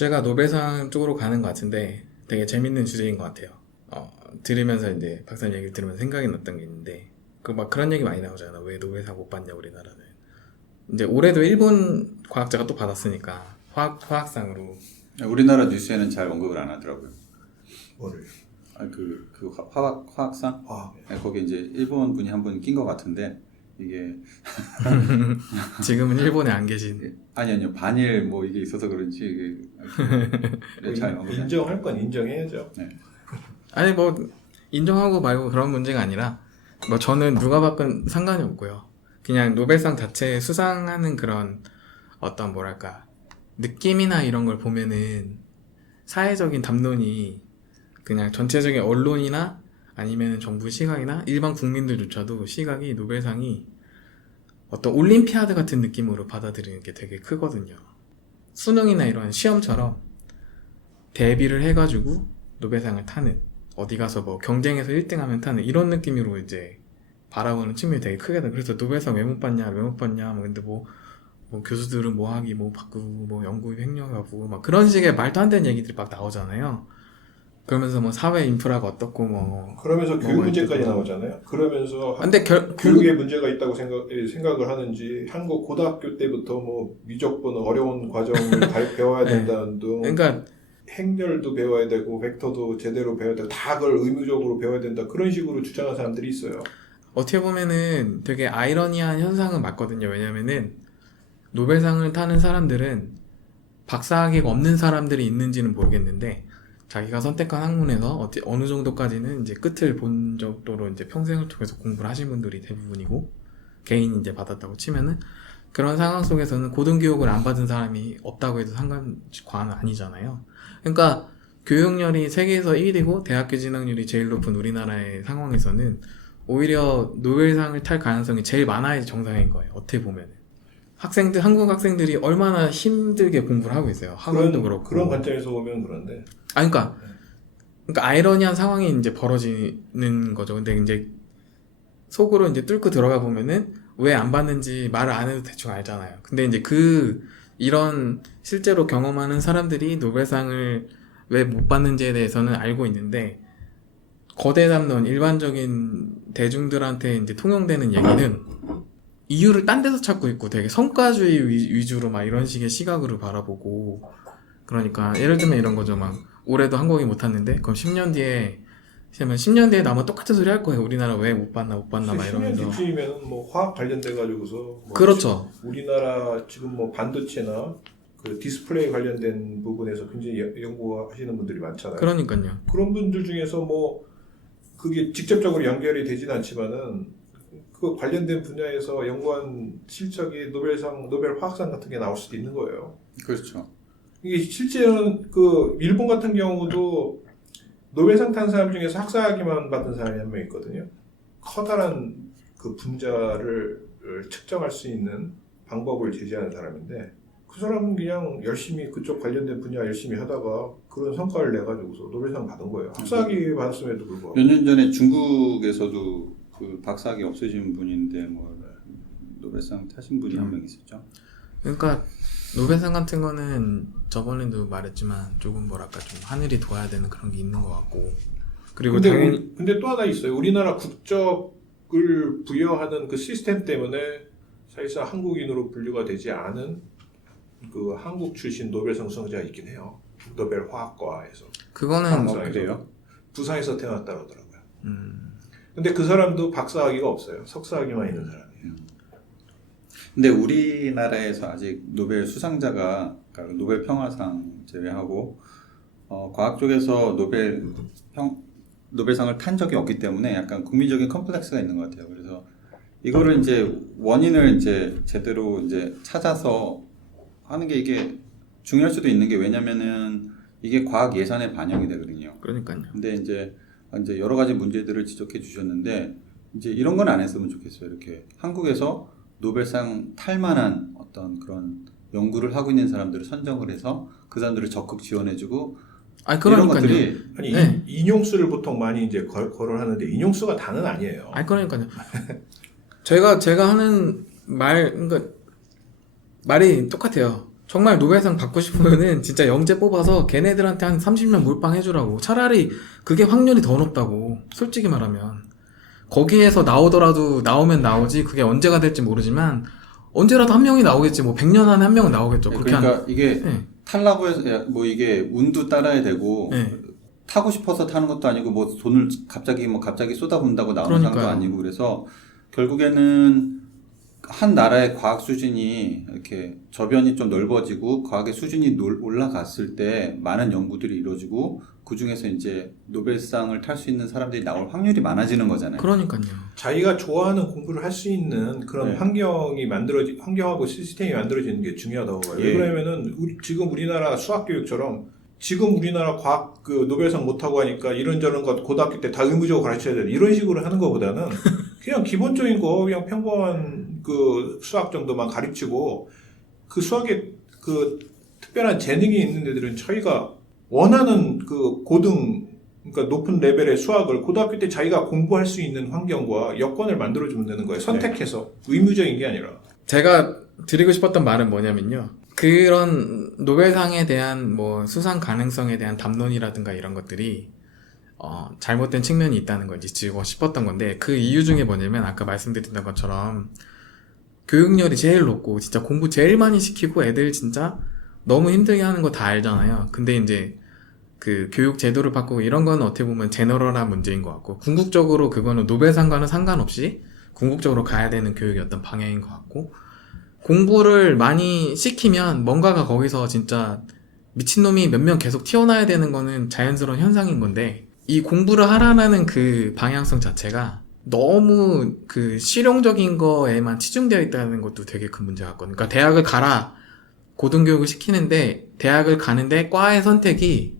주제가 노벨상 쪽으로 가는 것 같은데 되게 재밌는 주제인 것 같아요. 들으면서 이제 박사님 얘기를 들으면서 생각이 났던 게 있는데 그 막 그런 얘기 많이 나오잖아. 왜 노벨상 못 받냐 우리나라는. 이제 올해도 일본 과학자가 또 받았으니까 화학상으로. 우리나라 뉴스에는 잘 언급을 안 하더라고요. 뭐를? 화학상? 네, 거기 이제 일본 분이 한 분 낀 것 같은데 이게 지금은 일본에 안 계신. 아니요 반일 뭐 이게 있어서 그런지 이게 잘 언급. 인정할 건 인정해야죠. 네. 아니 뭐 인정하고 말고 그런 문제가 아니라 뭐 저는 누가 받건 상관이 없고요. 그냥 노벨상 자체에 수상하는 그런 어떤 뭐랄까 느낌이나 이런 걸 보면은 사회적인 담론이 그냥 전체적인 언론이나 아니면 정부 시각이나 일반 국민들조차도 시각이 노벨상이 어떤 올림피아드 같은 느낌으로 받아들이는 게 되게 크거든요. 수능이나 이런 시험처럼 대비를 해가지고 노벨상을 타는, 어디 가서 뭐 경쟁에서 1등하면 타는 이런 느낌으로 이제 바라보는 측면이 되게 크게. 그래서 노벨상 왜 못 받냐 뭐 근데 뭐 교수들은 뭐 하기 뭐 바꾸고 뭐 연구 횡령하고 막 그런 식의 말도 안 되는 얘기들이 막 나오잖아요. 그러면서 뭐 사회 인프라가 어떻고 뭐 그러면서 교육 뭐 문제까지 어쩌고. 나오잖아요. 그러면서 근데 교육에 문제가 있다고 생각을 하는지 한국 고등학교 때부터 뭐 미적분 어려운 과정을 배워야 네. 된다는 등 그러니까 행렬도 배워야 되고 벡터도 제대로 배워야 되고 다 그걸 의무적으로 배워야 된다 그런 식으로 주장하는 사람들이 있어요. 어떻게 보면은 되게 아이러니한 현상은 맞거든요. 왜냐면은 노벨상을 타는 사람들은 박사학위가 없는 사람들이 있는지는 모르겠는데 자기가 선택한 학문에서 어느 정도까지는 이제 끝을 본 정도로 이제 평생을 통해서 공부를 하신 분들이 대부분이고 개인이 이제 받았다고 치면은 그런 상황 속에서는 고등교육을 안 받은 사람이 없다고 해도 과는 아니잖아요. 그러니까 교육열이 세계에서 1위고 대학교 진학률이 제일 높은 우리나라의 상황에서는 오히려 노벨상을 탈 가능성이 제일 많아야 정상인 거예요. 어떻게 보면은. 한국 학생들이 얼마나 힘들게 공부를 하고 있어요. 학원도 그렇고. 그런 관점에서 보면 그런데. 그러니까 아이러니한 상황이 이제 벌어지는 거죠. 근데 이제 속으로 이제 뚫고 들어가 보면은 왜 안 받는지 말을 안 해도 대충 알잖아요. 근데 이제 이런 실제로 경험하는 사람들이 노벨상을 왜 못 받는지에 대해서는 알고 있는데 거대 담론, 일반적인 대중들한테 이제 통용되는 얘기는 이유를 딴 데서 찾고 있고 되게 성과주의 위주로 막 이런 식의 시각으로 바라보고. 그러니까 예를 들면 이런 거죠. 막 올해도 한국이 못 탔는데 그럼 10년 뒤에 나면 똑같은 소리 할 거예요. 우리나라 왜 못 받나 막 10년 이러면서. 뒤쯤이면 뭐 화학 관련돼 가지고서 뭐 그렇죠. 우리나라 지금 뭐 반도체나 그 디스플레이 관련된 부분에서 굉장히 연구하시는 분들이 많잖아요. 그러니까요. 그런 분들 중에서 뭐 그게 직접적으로 연결이 되지는 않지만은 그 관련된 분야에서 연구한 실적이 노벨 화학상 같은 게 나올 수도 있는 거예요. 그렇죠. 이게 실제로는 그 일본 같은 경우도 노벨상 탄 사람 중에서 학사학위만 받은 사람이 한 명 있거든요. 커다란 그 분자를 측정할 수 있는 방법을 제시하는 사람인데 그 사람은 그냥 열심히 그쪽 관련된 분야 열심히 하다가 그런 성과를 내가지고서 노벨상 받은 거예요. 학사학위 받았음에도 불구하고. 몇 년 전에 중국에서도 그 박사학위 없어진 분인데 뭐 노벨상 타신 분이 한 명 있었죠. 그러니까 노벨상 같은 거는 저번에도 말했지만 조금 뭐랄까 좀 하늘이 도와야 되는 그런 게 있는 것 같고. 그리고 근데 또 하나 있어요. 우리나라 국적을 부여하는 그 시스템 때문에 사실상 한국인으로 분류가 되지 않은 그 한국 출신 노벨상 수상자가 있긴 해요. 노벨 화학과에서. 그거는 그래요? 부산에서 태어났다 그러더라고요. 근데 그 사람도 박사학위가 없어요. 석사학위만 있는 사람이에요. 근데 우리나라에서 아직 노벨 수상자가, 그러니까 노벨 평화상 제외하고 과학 쪽에서 노벨상을 탄 적이 없기 때문에 약간 국민적인 컴플렉스가 있는 것 같아요. 그래서 이거를 이제 원인을 이제 제대로 이제 찾아서 하는 게 이게 중요할 수도 있는 게, 왜냐면은 이게 과학 예산에 반영이 되거든요. 그러니까요. 근데 이제 여러 가지 문제들을 지적해 주셨는데 이제 이런 건 안 했으면 좋겠어요. 이렇게 한국에서 노벨상 탈 만한 어떤 그런 연구를 하고 있는 사람들을 선정을 해서 그 사람들을 적극 지원해주고 이런 그러니까요. 것들이. 아니 네. 인용수를 보통 많이 이제 거론하는데 인용수가 다는 아니에요. 그러니까요. 제가 하는 그러니까 말이 똑같아요. 정말 노벨상 받고 싶으면은 진짜 영재 뽑아서 걔네들한테 한 30년 몰빵 해주라고. 차라리 그게 확률이 더 높다고. 솔직히 말하면. 거기에서 나오더라도 나오면 나오지. 그게 언제가 될지 모르지만 언제라도 한 명이 나오겠지. 뭐 100년 안에 한 명은 나오겠죠. 그렇게 그러니까 이게 네. 타려고 해서 뭐 이게 운도 따라야 되고 네. 타고 싶어서 타는 것도 아니고 뭐 돈을 갑자기 쏟아붓는다고 나오는 상도 그러니까요. 아니고 그래서 결국에는 한 나라의 과학 수준이 이렇게 저변이 좀 넓어지고 과학의 수준이 올라갔을 때 많은 연구들이 이루어지고 그 중에서 이제 노벨상을 탈 수 있는 사람들이 나올 확률이 많아지는 거잖아요. 그러니까요. 자기가 좋아하는 공부를 할 수 있는 그런 네. 환경하고 시스템이 만들어지는 게 중요하다고 봐요. 예. 왜 그러냐면은 지금 우리나라 수학 교육처럼 지금 우리나라 과학 그 노벨상 못하고 하니까 이런저런 것 고등학교 때 다 의무적으로 가르쳐야 돼. 이런 식으로 하는 것보다는 그냥 기본적인 거 그냥 평범한 그 수학 정도만 가르치고 그 수학에 그 특별한 재능이 있는 애들은 저희가 원하는 그 그러니까 높은 레벨의 수학을 고등학교 때 자기가 공부할 수 있는 환경과 여건을 만들어주면 되는 거예요. 선택해서. 의무적인 게 아니라. 제가 드리고 싶었던 말은 뭐냐면요. 그런 노벨상에 대한 뭐 수상 가능성에 대한 담론이라든가 이런 것들이 잘못된 측면이 있다는 걸 짚고 싶었던 건데 그 이유 중에 뭐냐면 아까 말씀드렸던 것처럼 교육열이 제일 높고 진짜 공부 제일 많이 시키고 애들 진짜 너무 힘들게 하는 거 다 알잖아요. 근데 이제 그 교육 제도를 바꾸고 이런 건 어떻게 보면 제너럴한 문제인 것 같고 궁극적으로 그거는 노벨상과는 상관없이 궁극적으로 가야 되는 교육의 어떤 방향인 것 같고 공부를 많이 시키면 뭔가가 거기서 진짜 미친놈이 몇 명 계속 튀어나와야 되는 거는 자연스러운 현상인 건데 이 공부를 하라는 그 방향성 자체가 너무 그 실용적인 거에만 치중되어 있다는 것도 되게 큰 문제 같거든요. 그러니까 대학을 가라 고등교육을 시키는데 대학을 가는데 과의 선택이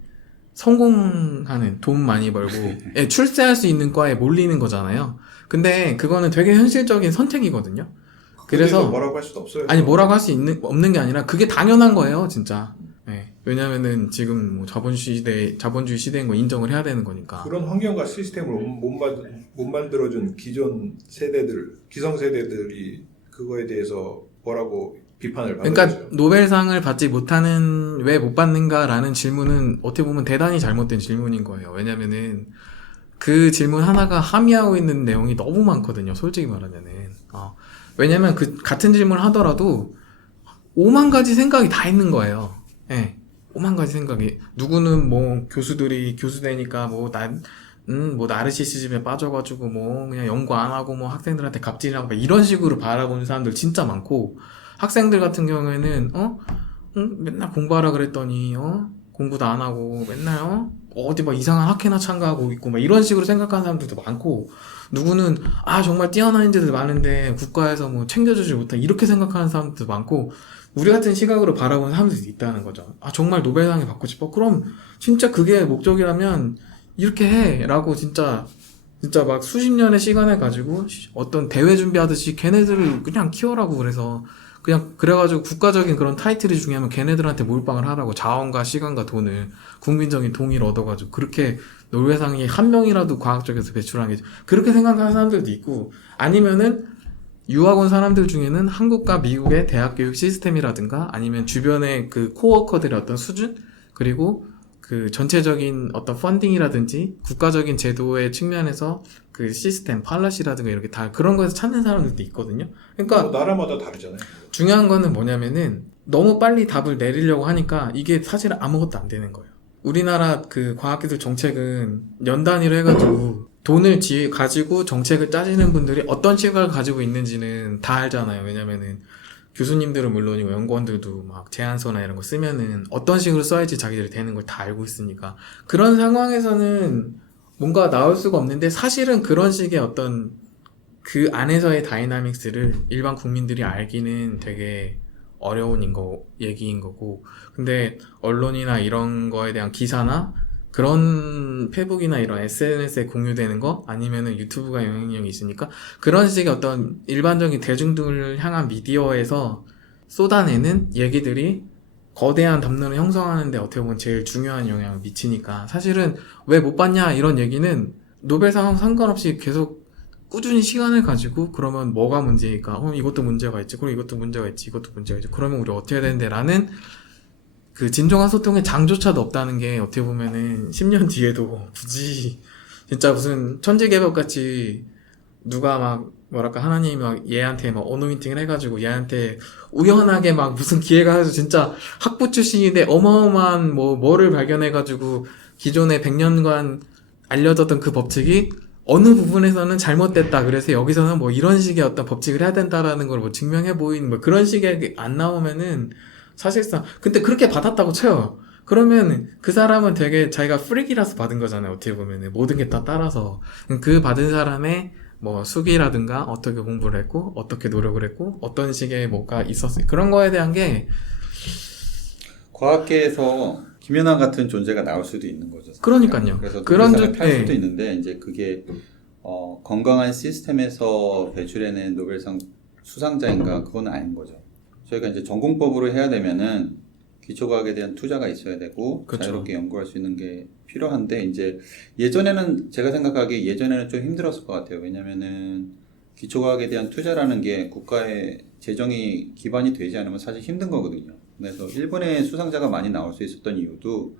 성공하는 돈 많이 벌고 예, 출세할 수 있는 과에 몰리는 거잖아요. 근데 그거는 되게 현실적인 선택이거든요. 그래서 뭐라고 할 수도 없어요. 아니 뭐라고 할 수 없는 게 아니라 그게 당연한 거예요, 진짜. 예. 왜냐면은 지금 뭐 자본주의 시대인 거 인정을 해야 되는 거니까. 그런 환경과 시스템을 못 만들어준 기성 세대들이 그거에 대해서 뭐라고 비판을 받는 그러니까 거죠. 노벨상을 받지 못하는 왜 못 받는가라는 질문은 어떻게 보면 대단히 잘못된 질문인 거예요. 왜냐면은 그 질문 하나가 함의하고 있는 내용이 너무 많거든요. 솔직히 말하면은. 왜냐면 그 같은 질문을 하더라도 5만 가지 생각이 다 있는 거예요. 예. 5만 가지 생각이. 누구는 뭐 교수들이 교수 되니까 뭐 나르시시즘에 빠져가지고 뭐 그냥 연구 안 하고 뭐 학생들한테 갑질하고 막 이런 식으로 바라보는 사람들 진짜 많고 학생들 같은 경우에는 맨날 공부하라 그랬더니 공부도 안 하고 맨날 어디 막 이상한 학회나 참가하고 있고 막 이런 식으로 생각하는 사람들도 많고 누구는 정말 뛰어난 인재들 많은데 국가에서 뭐 챙겨주지 못한 이렇게 생각하는 사람들도 많고 우리 같은 시각으로 바라보는 사람들도 있다는 거죠. 정말 노벨상을 받고 싶어? 그럼 진짜 그게 목적이라면 이렇게 해 라고 진짜 막 수십 년의 시간을 가지고 어떤 대회 준비하듯이 걔네들을 그냥 키워라고 그래가지고 국가적인 그런 타이틀이 중요하면 걔네들한테 몰빵을 하라고 자원과 시간과 돈을 국민적인 동의를 얻어가지고 그렇게 노벨상이 한 명이라도 과학적에서 배출하는 게 그렇게 생각하는 사람들도 있고 아니면은 유학 온 사람들 중에는 한국과 미국의 대학 교육 시스템이라든가 아니면 주변의 그 코워커들의 어떤 수준 그리고 그 전체적인 어떤 펀딩이라든지 국가적인 제도의 측면에서 그 시스템, 팔라시라든가 이렇게 다 그런 거에서 찾는 사람들도 있거든요. 그러니까 나라마다 다르잖아요. 중요한 거는 뭐냐면은 너무 빨리 답을 내리려고 하니까 이게 사실 아무것도 안 되는 거예요. 우리나라 그 과학기술 정책은 연 단위로 해가지고 돈을 가지고 정책을 짜시는 분들이 어떤 시각을 가지고 있는지는 다 알잖아요. 왜냐면은 교수님들은 물론이고 연구원들도 막 제안서나 이런 거 쓰면은 어떤 식으로 써야지 자기들이 되는 걸 다 알고 있으니까 그런 상황에서는 뭔가 나올 수가 없는데 사실은 그런 식의 어떤 그 안에서의 다이나믹스를 일반 국민들이 알기는 되게 어려운 얘기인 거고 근데 언론이나 이런 거에 대한 기사나 그런 페북이나 이런 SNS에 공유되는 거 아니면은 유튜브가 영향력이 있으니까 그런 식의 어떤 일반적인 대중들을 향한 미디어에서 쏟아내는 얘기들이 거대한 담론을 형성하는데 어떻게 보면 제일 중요한 영향을 미치니까 사실은 왜 못 받냐 이런 얘기는 노벨상 상관없이 계속 꾸준히 시간을 가지고 그러면 뭐가 문제일까? 이것도 문제가 있지. 그럼 이것도 문제가 있지. 이것도 문제가 있지. 그러면 우리 어떻게 해야 되는데? 라는 그 진정한 소통의 장조차도 없다는 게 어떻게 보면은 10년 뒤에도 굳이 진짜 무슨 천재개벽 같이 누가 막 뭐랄까 하나님이 막 얘한테 막 어노인팅을 해가지고 얘한테 우연하게 막 무슨 기회가 해서 진짜 학부 출신인데 어마어마한 뭐를 발견해가지고 기존의 100년간 알려졌던 그 법칙이 어느 부분에서는 잘못됐다. 그래서 여기서는 뭐 이런 식의 어떤 법칙을 해야 된다라는 걸 뭐 증명해 보이는 뭐 그런 식의 안 나오면은 사실상 근데 그렇게 받았다고 쳐요. 그러면 그 사람은 되게 자기가 프릭이라서 받은 거잖아요. 어떻게 보면은 모든 게 다 따라서 그 받은 사람의 뭐 수기라든가 어떻게 공부를 했고 어떻게 노력을 했고 어떤 식의 뭐가 있었어요. 그런 거에 대한 게 과학계에서 김연아 같은 존재가 나올 수도 있는 거죠. 사실은. 그러니까요. 그래서 그런 노벨상을 탈 네. 수도 있는데 이제 그게 건강한 시스템에서 배출해낸 노벨상 수상자인가 그건 아닌 거죠. 저희가 이제 전공법으로 해야 되면은 기초과학에 대한 투자가 있어야 되고 그쵸. 자유롭게 연구할 수 있는 게 필요한데 이제 예전에는 제가 생각하기에 예전에는 좀 힘들었을 것 같아요. 왜냐면은 기초과학에 대한 투자라는 게 국가의 재정이 기반이 되지 않으면 사실 힘든 거거든요. 그래서 일본의 수상자가 많이 나올 수 있었던 이유도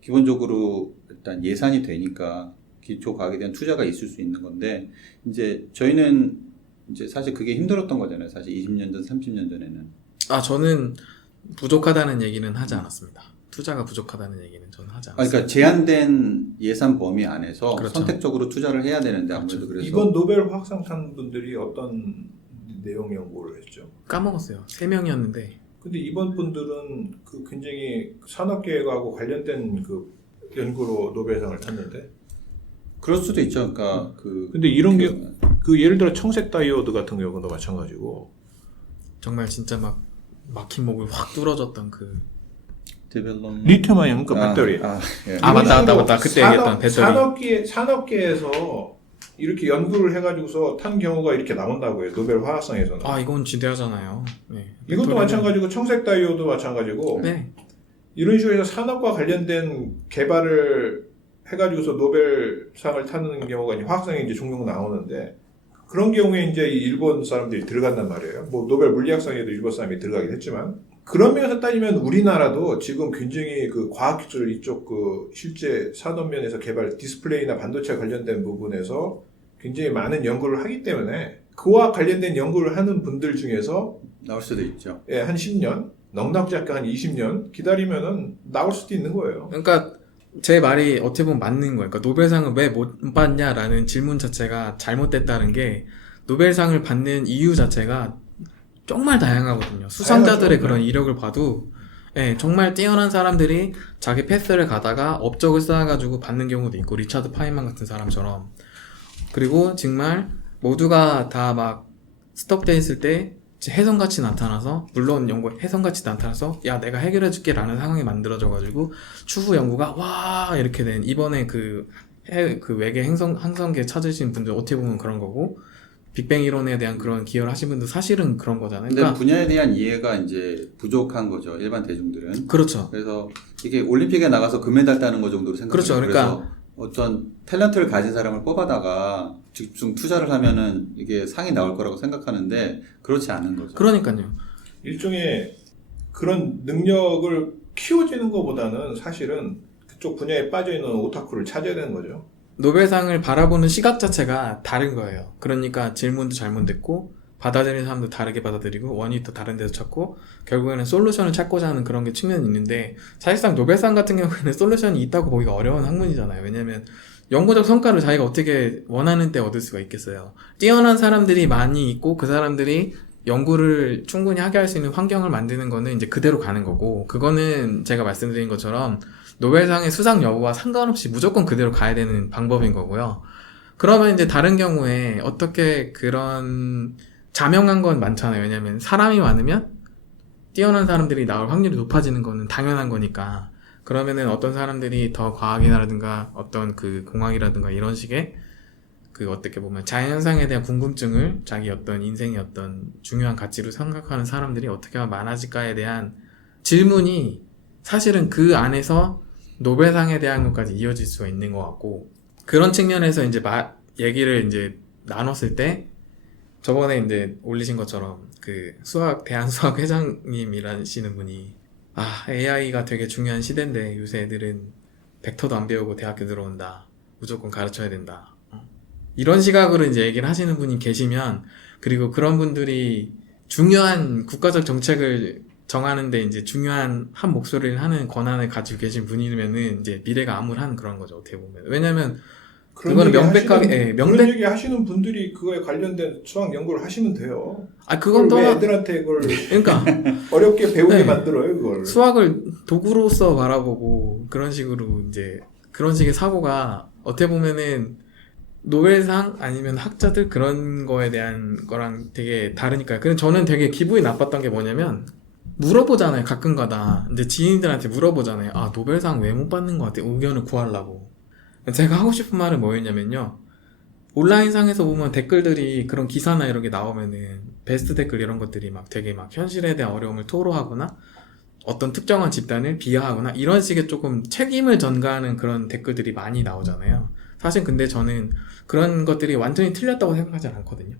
기본적으로 일단 예산이 되니까 기초과학에 대한 투자가 있을 수 있는 건데 이제 저희는 이제 사실 그게 힘들었던 거잖아요. 사실 20년 전, 30년 전에는. 저는 부족하다는 얘기는 하지 않았습니다. 투자가 부족하다는 얘기는 저는 하지 않았습니다. 그러니까 제한된 예산 범위 안에서 그렇죠. 선택적으로 투자를 해야 되는데 아무래도 그래서 이번 노벨 화학상 탄 분들이 어떤 내용 연구를 했죠? 까먹었어요. 3명이었는데 근데 이번 분들은 그 굉장히 산업계획하고 관련된 그 연구로 노벨상을 탔는데. 그럴 수도 있죠. 그러니까 근데 이런 게 그 예를 들어 청색 다이오드 같은 경우도 마찬가지고. 정말 진짜 막 막힌 목을 확 뚫어줬던 그 리튬 아이온 그 배터리. 예. 맞다. 그때 얘기했던 배터리. 산업계에서 이렇게 연구를 해가지고서 탄 경우가 이렇게 나온다고요. 노벨 화학상에서는. 이건 지대하잖아요. 네. 이것도 배터리는- 마찬가지고 청색 다이오도 마찬가지고. 네. 이런 식으로 해서 산업과 관련된 개발을 해가지고서 노벨상을 타는 경우가 이제 화학상에 이제 종종 나오는데 그런 경우에 이제 일본 사람들이 들어간단 말이에요. 뭐 노벨 물리학상에도 일본 사람이 들어가긴 했지만 그런 면에서 따지면 우리나라도 지금 굉장히 그 과학기술 이쪽 그 실제 산업면에서 개발 디스플레이나 반도체 관련된 부분에서 굉장히 많은 연구를 하기 때문에 그와 관련된 연구를 하는 분들 중에서 나올 수도 있죠. 한 10년 넉넉지 않게 한 20년 기다리면은 나올 수도 있는 거예요. 그러니까 제 말이 어떻게 보면 맞는 거예요. 그러니까 노벨상을 왜 못 받냐라는 질문 자체가 잘못됐다는 게 노벨상을 받는 이유 자체가 정말 다양하거든요. 수상자들의 다양하죠. 그런 이력을 봐도 정말 뛰어난 사람들이 자기 패스를 가다가 업적을 쌓아가지고 받는 경우도 있고 리차드 파인만 같은 사람처럼 그리고 정말 모두가 다 막 스톱돼 있을 때 혜성같이 나타나서 물론 혜성같이 나타나서 야 내가 해결해줄게 라는 상황이 만들어져가지고 추후 연구가 와 이렇게 된 이번에 그 외계 항성계 찾으신 분들 어떻게 보면 그런 거고 빅뱅 이론에 대한 그런 기여를 하신 분들 사실은 그런 거잖아요. 근데 그러니까 분야에 대한 이해가 이제 부족한 거죠. 일반 대중들은. 그렇죠. 그래서 이게 올림픽에 나가서 금메달 따는 거 정도로 생각해요. 그렇죠. 그러니까 그래서 어떤 탤런트를 가진 사람을 뽑아다가 집중 투자를 하면은 이게 상이 나올 거라고 생각하는데 그렇지 않은 거죠. 그러니까요. 일종의 그런 능력을 키워주는 것보다는 사실은 그쪽 분야에 빠져있는 오타쿠를 찾아야 되는 거죠. 노벨상을 바라보는 시각 자체가 다른 거예요. 그러니까 질문도 잘못됐고 받아들이는 사람도 다르게 받아들이고 원인이 또 다른 데서 찾고 결국에는 솔루션을 찾고자 하는 그런 게 측면이 있는데 사실상 노벨상 같은 경우에는 솔루션이 있다고 보기가 어려운 학문이잖아요. 왜냐면 연구적 성과를 자기가 어떻게 원하는 때 얻을 수가 있겠어요. 뛰어난 사람들이 많이 있고 그 사람들이 연구를 충분히 하게 할 수 있는 환경을 만드는 거는 이제 그대로 가는 거고 그거는 제가 말씀드린 것처럼 노벨상의 수상 여부와 상관없이 무조건 그대로 가야 되는 방법인 거고요. 그러면 이제 다른 경우에 어떻게 그런 자명한 건 많잖아요. 왜냐면 사람이 많으면 뛰어난 사람들이 나올 확률이 높아지는 거는 당연한 거니까. 그러면은 어떤 사람들이 더 과학이라든가 어떤 그 공학이라든가 이런 식의 그 어떻게 보면 자연현상에 대한 궁금증을 자기 어떤 인생의 어떤 중요한 가치로 생각하는 사람들이 어떻게 하면 많아질까에 대한 질문이 사실은 그 안에서 노벨상에 대한 것까지 이어질 수가 있는 것 같고 그런 측면에서 이제 얘기를 이제 나눴을 때 저번에 이제 올리신 것처럼 그 대한수학 회장님이라시는 분이 AI가 되게 중요한 시대인데 요새 애들은 벡터도 안 배우고 대학교 들어온다. 무조건 가르쳐야 된다. 이런 시각으로 이제 얘기를 하시는 분이 계시면, 그리고 그런 분들이 중요한 국가적 정책을 정하는데 이제 중요한 한 목소리를 하는 권한을 가지고 계신 분이면은 이제 미래가 암울한 그런 거죠, 어떻게 보면. 왜냐면 그거는 명백하게, 그런 얘기 하시는 분들이 그거에 관련된 수학 연구를 하시면 돼요. 그건 왜 또, 애들한테 그걸 그러니까 어렵게 배우게 네. 만들어요, 그걸. 수학을 도구로서 바라보고 그런 식으로 이제 그런 식의 사고가 어떻게 보면은 노벨상 아니면 학자들 그런 거에 대한 거랑 되게 다르니까요. 근데 저는 되게 기분이 나빴던 게 뭐냐면 물어보잖아요. 가끔가다 이제 지인들한테 물어보잖아요. 노벨상 왜 못 받는 것 같아? 의견을 구하려고. 제가 하고 싶은 말은 뭐였냐면요. 온라인상에서 보면 댓글들이 그런 기사나 이런 게 나오면은 베스트 댓글 이런 것들이 막 되게 막 현실에 대한 어려움을 토로하거나 어떤 특정한 집단을 비하하거나 이런 식의 조금 책임을 전가하는 그런 댓글들이 많이 나오잖아요. 사실 근데 저는 그런 것들이 완전히 틀렸다고 생각하지 않거든요.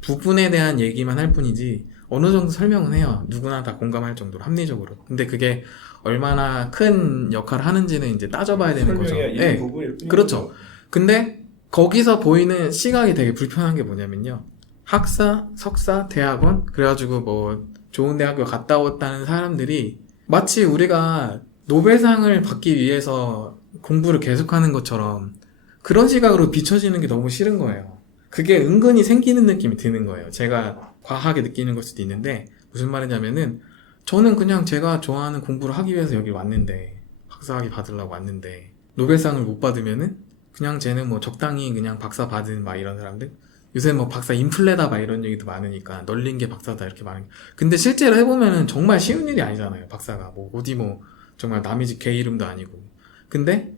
부분에 대한 얘기만 할 뿐이지 어느 정도 설명은 해요. 누구나 다 공감할 정도로 합리적으로. 근데 그게 얼마나 큰 역할을 하는지는 이제 따져봐야 되는 거죠. 설명이 부분일 뿐이죠. 그렇죠. 근데 거기서 보이는 시각이 되게 불편한 게 뭐냐면요. 학사, 석사, 대학원 그래가지고 뭐 좋은 대학교 갔다 왔다는 사람들이 마치 우리가 노벨상을 받기 위해서 공부를 계속하는 것처럼 그런 시각으로 비춰지는 게 너무 싫은 거예요. 그게 은근히 생기는 느낌이 드는 거예요. 제가 과하게 느끼는 걸 수도 있는데 무슨 말이냐면은 저는 그냥 제가 좋아하는 공부를 하기 위해서 여기 왔는데 박사학위 받으려고 왔는데 노벨상을 못 받으면은 그냥 쟤는 뭐 적당히 그냥 박사 받은 막 이런 사람들 요새 뭐 박사 인플레다 막 이런 얘기도 많으니까 널린 게 박사다 이렇게 많은 근데 실제로 해보면은 정말 쉬운 일이 아니잖아요. 박사가 뭐 어디 뭐 정말 남의 집 개 이름도 아니고 근데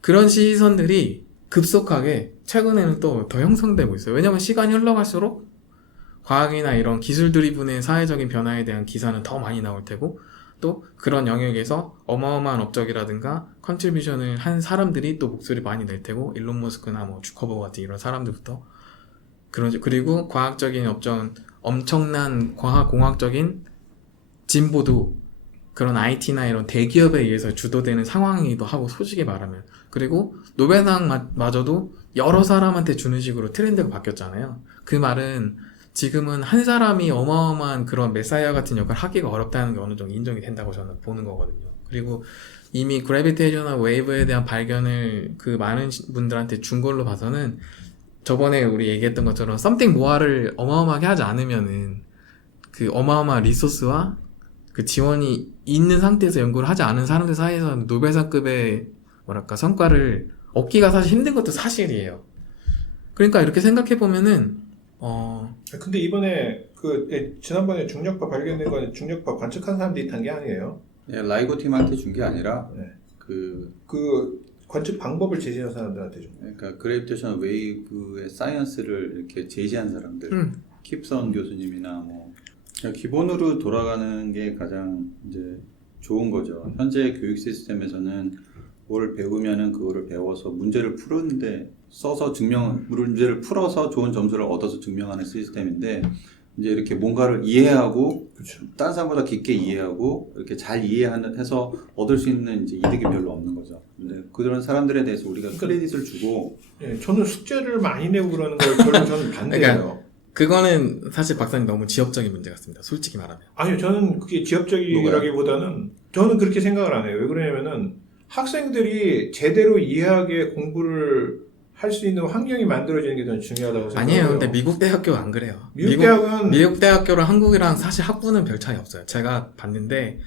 그런 시선들이 급속하게 최근에는 또 더 형성되고 있어요. 왜냐면 시간이 흘러갈수록 과학이나 이런 기술 드리븐의 사회적인 변화에 대한 기사는 더 많이 나올 테고 또 그런 영역에서 어마어마한 업적이라든가 컨트리뷰션을 한 사람들이 또 목소리 많이 낼 테고 일론 머스크나 뭐 주커버그 같은 이런 사람들부터 그리고 과학적인 엄청난 과학공학적인 진보도 그런 IT나 이런 대기업에 의해서 주도되는 상황이기도 하고 솔직히 말하면 그리고 노벨상마저도 여러 사람한테 주는 식으로 트렌드가 바뀌었잖아요. 그 말은 지금은 한 사람이 어마어마한 그런 메사이어 같은 역할을 하기가 어렵다는 게 어느 정도 인정이 된다고 저는 보는 거거든요. 그리고 이미 그래비테이셔널 웨이브에 대한 발견을 그 많은 분들한테 준 걸로 봐서는 저번에 우리 얘기했던 것처럼 something more를 어마어마하게 하지 않으면은 그 어마어마한 리소스와 그 지원이 있는 상태에서 연구를 하지 않은 사람들 사이에서는 노벨상급의 뭐랄까 성과를 얻기가 사실 힘든 것도 사실이에요. 그러니까 이렇게 생각해 보면은 근데 이번에 지난번에 중력파 발견된 건 중력파 관측한 사람들이 탄 게 아니에요. 네, 라이고 팀한테 준 게 아니라 네. 그 관측 방법을 제시한 사람들한테 준. 그러니까 그래비테이션 웨이브의 사이언스를 이렇게 제시한 사람들, 킵선 교수님이나 뭐 그냥 기본으로 돌아가는 게 가장 이제 좋은 거죠. 현재 교육 시스템에서는 뭘 배우면은 그거를 배워서 문제를 푸는데 써서 문제를 풀어서 좋은 점수를 얻어서 증명하는 시스템인데 이제 이렇게 뭔가를 이해하고 그렇죠. 다른 사람보다 깊게 이해하고 이렇게 잘 이해해서 얻을 수 있는 이제 이득이 별로 없는 거죠. 근데 그런 사람들에 대해서 우리가 크레딧을 주고 네, 저는 숙제를 많이 내고 그러는 걸 별로 저는 반대해요. 그거는 사실 박사님 너무 지엽적인 문제 같습니다. 솔직히 말하면. 아니요, 저는 그게 지엽적이라기보다는 저는 그렇게 생각을 안 해요. 왜 그러냐면은 학생들이 제대로 이해하게 공부를 할 수 있는 환경이 만들어지는 게 더 중요하다고 생각해요. 아니에요. 근데 미국 대학교 안 그래요. 미국 대학교랑 한국이랑 사실 학부는 별 차이 없어요. 제가 봤는데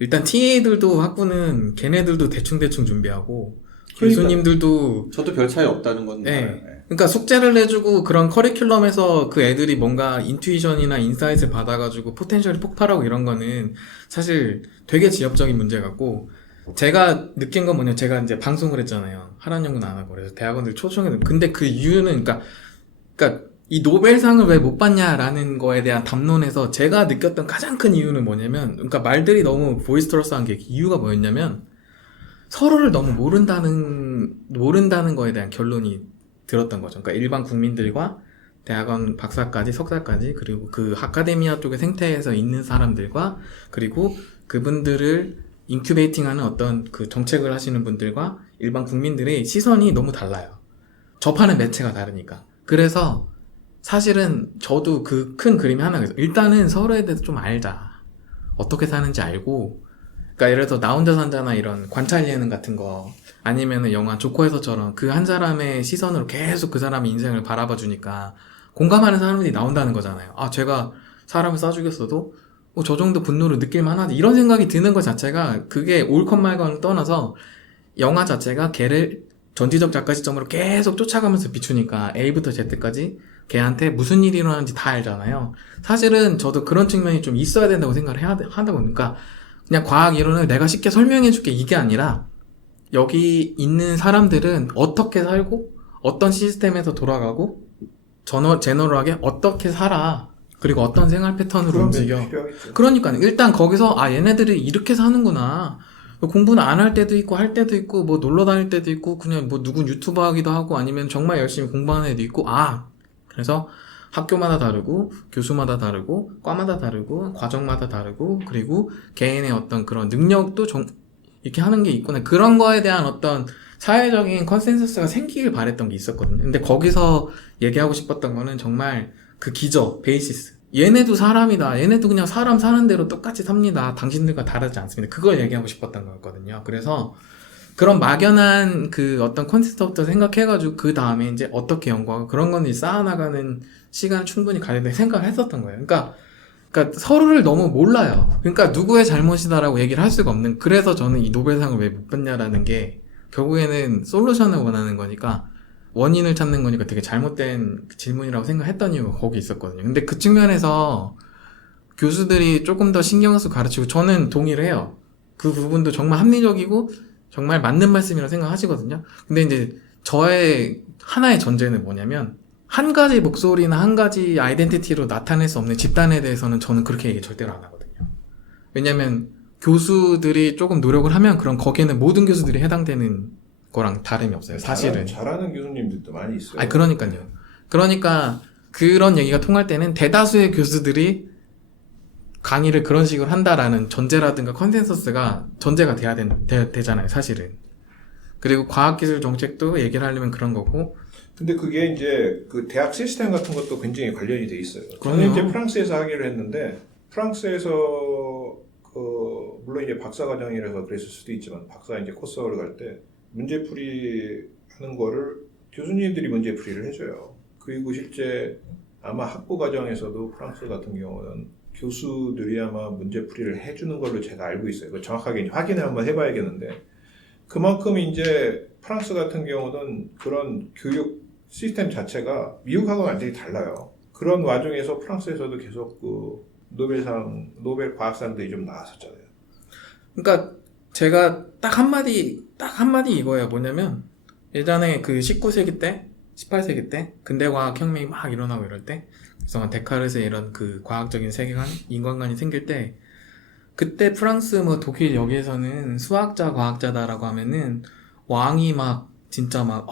일단 TA들도 학부는 걔네들도 대충 준비하고 교수님들도 저도 별 차이 없다는 건 네. 알아요. 그러니까 숙제를 내주고 그런 커리큘럼에서 그 애들이 뭔가 인투이션이나 인사이트를 받아가지고 포텐셜이 폭발하고 이런 거는 사실 되게 지엽적인 문제 같고 제가 느낀 건 뭐냐면 제가 이제 방송을 했잖아요. 하라는 연구는 안 하고 그래서 대학원들 초청해서 근데 그 이유는 그러니까 이 노벨상을 왜 못 받냐라는 거에 대한 담론에서 제가 느꼈던 가장 큰 이유는 뭐냐면 그러니까 말들이 너무 보이스터러스한 게 이유가 뭐였냐면 서로를 너무 모른다는 거에 대한 결론이 들었던 거죠. 그러니까 일반 국민들과 대학원 박사까지 석사까지 그리고 그 아카데미아 쪽의 생태에서 있는 사람들과 그리고 그분들을 인큐베이팅하는 어떤 그 정책을 하시는 분들과 일반 국민들의 시선이 너무 달라요. 접하는 매체가 다르니까. 그래서 사실은 저도 그 큰 그림이 하나가 있어요. 일단은 서로에 대해서 좀 알자. 어떻게 사는지 알고, 그러니까 예를 들어서 나 혼자 산다나 이런 관찰 예능 같은 거 아니면은 영화 조커에서처럼 그 한 사람의 시선으로 계속 그 사람의 인생을 바라봐 주니까 공감하는 사람들이 나온다는 거잖아요. 아, 제가 사람을 쏴 죽였어도 저 정도 분노를 느낄 만하지. 이런 생각이 드는 것 자체가 그게 옳건 말건 떠나서 영화 자체가 걔를 전지적 작가 시점으로 계속 쫓아가면서 비추니까 A부터 Z까지 걔한테 무슨 일이 일어나는지 다 알잖아요. 사실은 저도 그런 측면이 좀 있어야 된다고 생각을 하다 보니까 그냥 과학 이론을 내가 쉽게 설명해 줄게 이게 아니라 여기 있는 사람들은 어떻게 살고 어떤 시스템에서 돌아가고 제너럴하게 어떻게 살아 그리고 어떤 생활 패턴으로 그런 움직여. 면이 필요하겠죠. 그러니까 일단 거기서 얘네들이 이렇게 사는구나. 공부는 안 할 때도 있고 할 때도 있고 뭐 놀러 다닐 때도 있고 그냥 뭐 누군 유튜버 하기도 하고 아니면 정말 열심히 공부하는 애도 있고 그래서 학교마다 다르고 교수마다 다르고 과마다 다르고 과정마다 다르고 그리고 개인의 어떤 그런 능력도 이렇게 하는 게 있구나. 그런 거에 대한 어떤 사회적인 컨센서스가 생기길 바랬던 게 있었거든요. 근데 거기서 얘기하고 싶었던 거는 정말 그 기저, 베이시스. 얘네도 사람이다. 얘네도 그냥 사람 사는 대로 똑같이 삽니다. 당신들과 다르지 않습니다. 그걸 얘기하고 싶었던 거였거든요. 그래서 그런 막연한 그 어떤 컨셉부터 생각해가지고 그 다음에 이제 어떻게 연구하고 그런 건 쌓아나가는 시간을 충분히 가야 된다고 생각을 했었던 거예요. 그러니까 서로를 너무 몰라요. 그러니까 누구의 잘못이다라고 얘기를 할 수가 없는. 그래서 저는 이 노벨상을 왜 못 받냐라는 게 결국에는 솔루션을 원하는 거니까 원인을 찾는 거니까 되게 잘못된 질문이라고 생각했던 이유가 거기 있었거든요. 근데 그 측면에서 교수들이 조금 더 신경 써서 가르치고 저는 동의를 해요. 그 부분도 정말 합리적이고 정말 맞는 말씀이라고 생각하시거든요. 근데 이제 저의 하나의 전제는 뭐냐면 한 가지 목소리나 한 가지 아이덴티티로 나타낼 수 없는 집단에 대해서는 저는 그렇게 얘기 절대로 안 하거든요. 왜냐면 교수들이 조금 노력을 하면 그럼 거기에는 모든 교수들이 해당되는 거랑 다름이 없어요. 사실은. 잘하는 교수님들도 많이 있어요. 그러니까요. 그러니까 그런 얘기가 통할 때는 대다수의 교수들이 강의를 그런 식으로 한다라는 전제라든가 컨센서스가 전제가 돼야 되잖아요, 사실은. 그리고 과학기술 정책도 얘기를 하려면 그런 거고. 근데 그게 이제 그 대학 시스템 같은 것도 굉장히 관련이 돼 있어요. 그럼요. 저는 이제 프랑스에서 하기로 했는데 프랑스에서 물론 이제 박사과정이라서 그랬을 수도 있지만 박사 이제 코스를 갈 때 문제풀이 하는 거를 교수님들이 문제풀이를 해줘요. 그리고 실제 아마 학부 과정에서도 프랑스 같은 경우는 교수들이 아마 문제풀이를 해주는 걸로 제가 알고 있어요. 그 정확하게 확인을 한번 해봐야겠는데 그만큼 이제 프랑스 같은 경우는 그런 교육 시스템 자체가 미국하고 완전히 달라요. 그런 와중에서 프랑스에서도 계속 그 노벨 과학상들이 좀 나왔었잖아요. 그러니까 제가 딱 한마디 이거예요. 뭐냐면 예전에 그 19세기 때 18세기 때 근대과학 혁명이 막 일어나고 이럴 때 그래서 데카르트의 이런 그 과학적인 세계관, 인간관이 생길 때 그때 프랑스 뭐 독일 여기에서는 수학자, 과학자다라고 하면은 왕이 막 진짜 막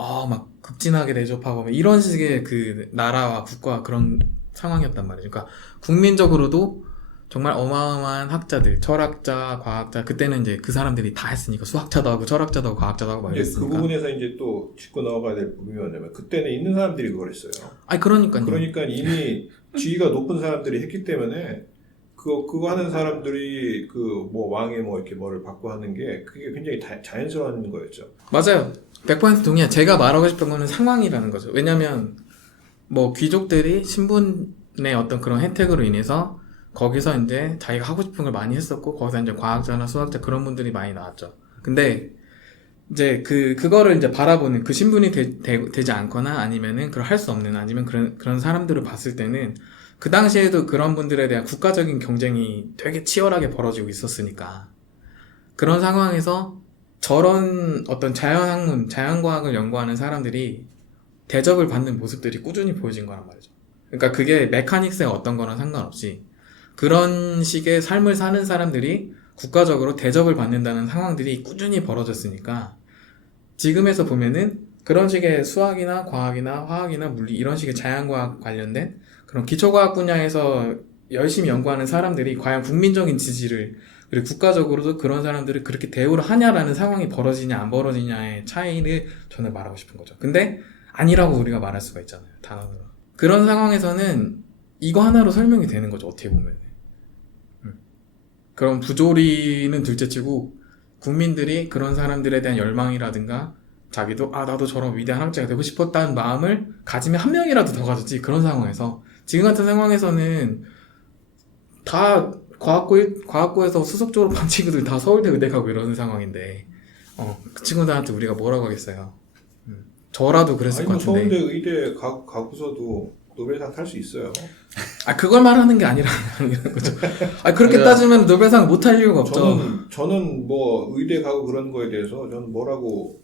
극진하게 대접하고 이런 식의 그 나라와 국가 그런 상황이었단 말이죠. 그러니까 국민적으로도 정말 어마어마한 학자들, 철학자, 과학자, 그때는 이제 그 사람들이 다 했으니까 수학자도 하고 철학자도 하고 과학자도 하고 막 그 이랬으니까. 부분에서 이제 또 짚고 넘어가야 될 부분이 뭐냐면 그때는 있는 사람들이 그걸 했어요. 그러니까요. 그러니까 이미 지위가 높은 사람들이 했기 때문에 그거 하는 사람들이 그 뭐 왕의 뭐 이렇게 뭐를 받고 하는 게 그게 굉장히 자연스러운 거였죠. 맞아요. 100% 동의해요. 제가 말하고 싶은 거는 상황이라는 거죠. 왜냐면 뭐 귀족들이 신분의 어떤 그런 혜택으로 인해서 거기서 이제 자기가 하고 싶은 걸 많이 했었고 거기서 이제 과학자나 수학자 그런 분들이 많이 나왔죠. 근데 이제 그거를 이제 바라보는 그 신분이 되지 않거나 아니면은 그걸 할 수 없는 아니면 그런 사람들을 봤을 때는 그 당시에도 그런 분들에 대한 국가적인 경쟁이 되게 치열하게 벌어지고 있었으니까 그런 상황에서 저런 어떤 자연학문, 자연과학을 연구하는 사람들이 대접을 받는 모습들이 꾸준히 보여진 거란 말이죠. 그러니까 그게 메카닉스의 어떤 거랑 상관없이 그런 식의 삶을 사는 사람들이 국가적으로 대접을 받는다는 상황들이 꾸준히 벌어졌으니까 지금에서 보면은 그런 식의 수학이나 과학이나 화학이나 물리 이런 식의 자연과학 관련된 그런 기초과학 분야에서 열심히 연구하는 사람들이 과연 국민적인 지지를 그리고 국가적으로도 그런 사람들을 그렇게 대우를 하냐라는 상황이 벌어지냐 안 벌어지냐의 차이를 저는 말하고 싶은 거죠. 근데 아니라고 우리가 말할 수가 있잖아요. 단언으로. 그런 상황에서는 이거 하나로 설명이 되는 거죠. 어떻게 보면. 그런 부조리는 둘째치고 국민들이 그런 사람들에 대한 열망이라든가 자기도 나도 저런 위대한 학자가 되고 싶었다는 마음을 가지면 한 명이라도 더 가졌지. 그런 상황에서 지금 같은 상황에서는 다 과학고에서 수석 졸업한 친구들 다 서울대 의대 가고 이러는 상황인데 그 친구들한테 우리가 뭐라고 하겠어요. 저라도 그랬을 아니, 것 뭐 같은데. 서울대 의대 가고서도 노벨상 탈 수 있어요. 그걸 말하는 게 아니라는 거죠. 그렇게 아니야. 따지면 노벨상 못 할 이유가 없죠. 저는 뭐 의대 가고 그런 거에 대해서 저는 뭐라고